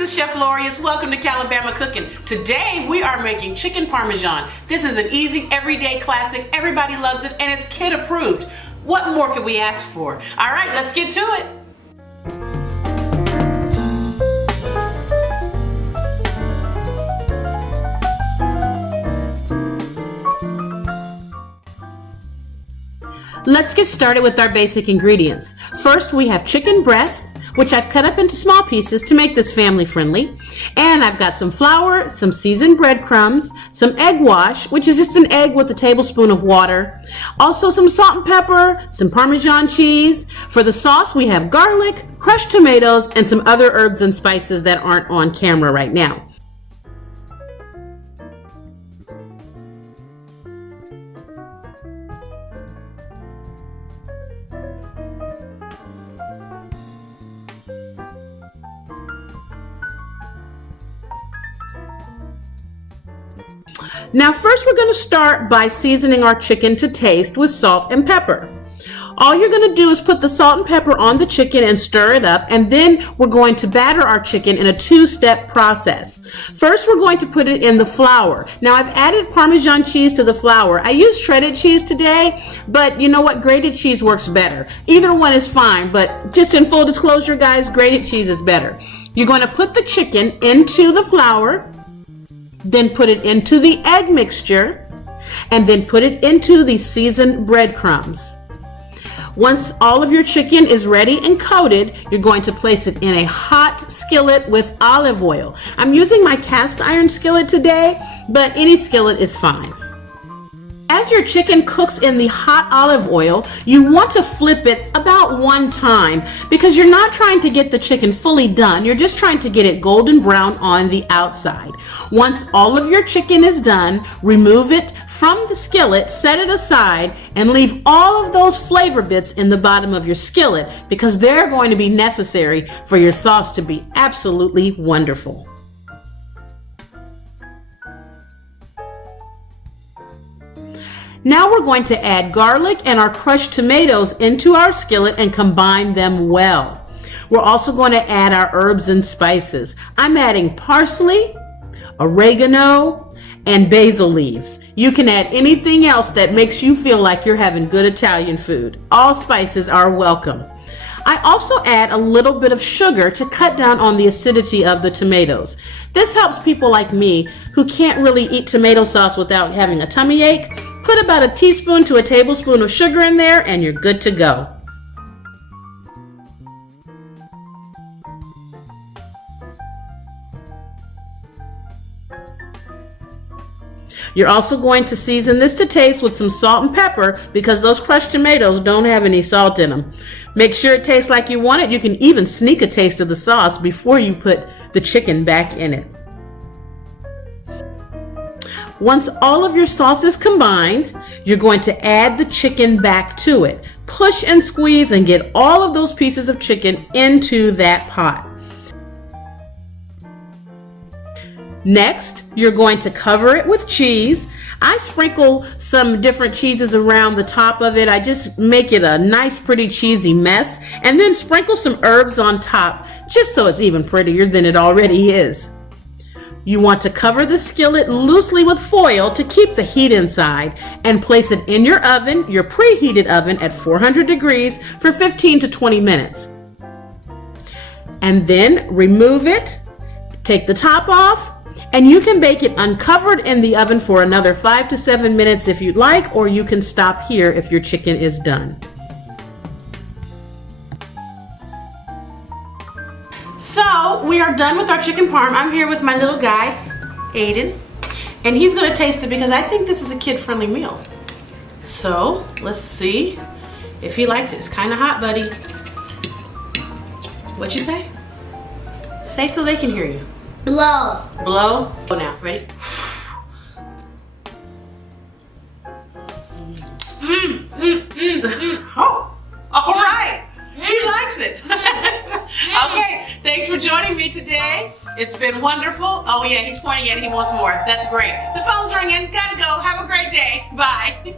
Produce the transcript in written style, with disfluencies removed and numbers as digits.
this is Chef Lorious. Welcome to Calabama Cooking. Today we are making chicken parmesan. This is an easy, everyday classic. Everybody loves it and it's kid approved. What more could we ask for? All right, let's get to it. Let's get started with our basic ingredients. First, we have chicken breasts, which I've cut up into small pieces to make this family friendly. And I've got some flour, some seasoned breadcrumbs, some egg wash, which is just an egg with a tablespoon of water. Also some salt and pepper, some Parmesan cheese. For the sauce, we have garlic, crushed tomatoes, and some other herbs and spices that aren't on camera right now. Now first we're going to start by seasoning our chicken to taste with salt and pepper. All you're going to do is put the salt and pepper on the chicken and stir it up, and then we're going to batter our chicken in a two-step process. First we're going to put it in the flour. Now I've added Parmesan cheese to the flour. I used shredded cheese today, but you know what? Grated cheese works better. Either one is fine, but just in full disclosure guys, grated cheese is better. You're going to put the chicken into the flour, then put it into the egg mixture, and then put it into the seasoned breadcrumbs. Once all of your chicken is ready and coated, you're going to place it in a hot skillet with olive oil. I'm using my cast iron skillet today, but any skillet is fine. As your chicken cooks in the hot olive oil, you want to flip it about one time because you're not trying to get the chicken fully done. You're just trying to get it golden brown on the outside. Once all of your chicken is done, remove it from the skillet, set it aside, and leave all of those flavor bits in the bottom of your skillet because they're going to be necessary for your sauce to be absolutely wonderful. Now we're going to add garlic and our crushed tomatoes into our skillet and combine them well. We're also going to add our herbs and spices. I'm adding parsley, oregano, and basil leaves. You can add anything else that makes you feel like you're having good Italian food. All spices are welcome. I also add a little bit of sugar to cut down on the acidity of the tomatoes. This helps people like me who can't really eat tomato sauce without having a tummy ache. Put about a teaspoon to a tablespoon of sugar in there and you're good to go. You're also going to season this to taste with some salt and pepper because those crushed tomatoes don't have any salt in them. Make sure it tastes like you want it. You can even sneak a taste of the sauce before you put the chicken back in it. Once all of your sauce is combined, you're going to add the chicken back to it. Push and squeeze and get all of those pieces of chicken into that pot. Next, you're going to cover it with cheese. I sprinkle some different cheeses around the top of it. I just make it a nice, pretty cheesy mess, and then sprinkle some herbs on top, just so it's even prettier than it already is. You want to cover the skillet loosely with foil to keep the heat inside and place it in your oven, your preheated oven at 400 degrees for 15 to 20 minutes. And then remove it, take the top off, and you can bake it uncovered in the oven for another 5 to 7 minutes if you'd like, or you can stop here if your chicken is done. So we are done with our chicken parm. I'm here with my little guy, Aiden, and he's gonna taste it because I think this is a kid-friendly meal. So let's see if he likes it. It's kind of hot, buddy. What'd you say? Say so they can hear you. Blow. Blow. Go now. Ready? Oh, all right. He likes it. Okay, thanks for joining me today. It's been wonderful. Oh yeah, he's pointing at it. He wants more. That's great. The phone's ringing. Gotta go. Have a great day. Bye.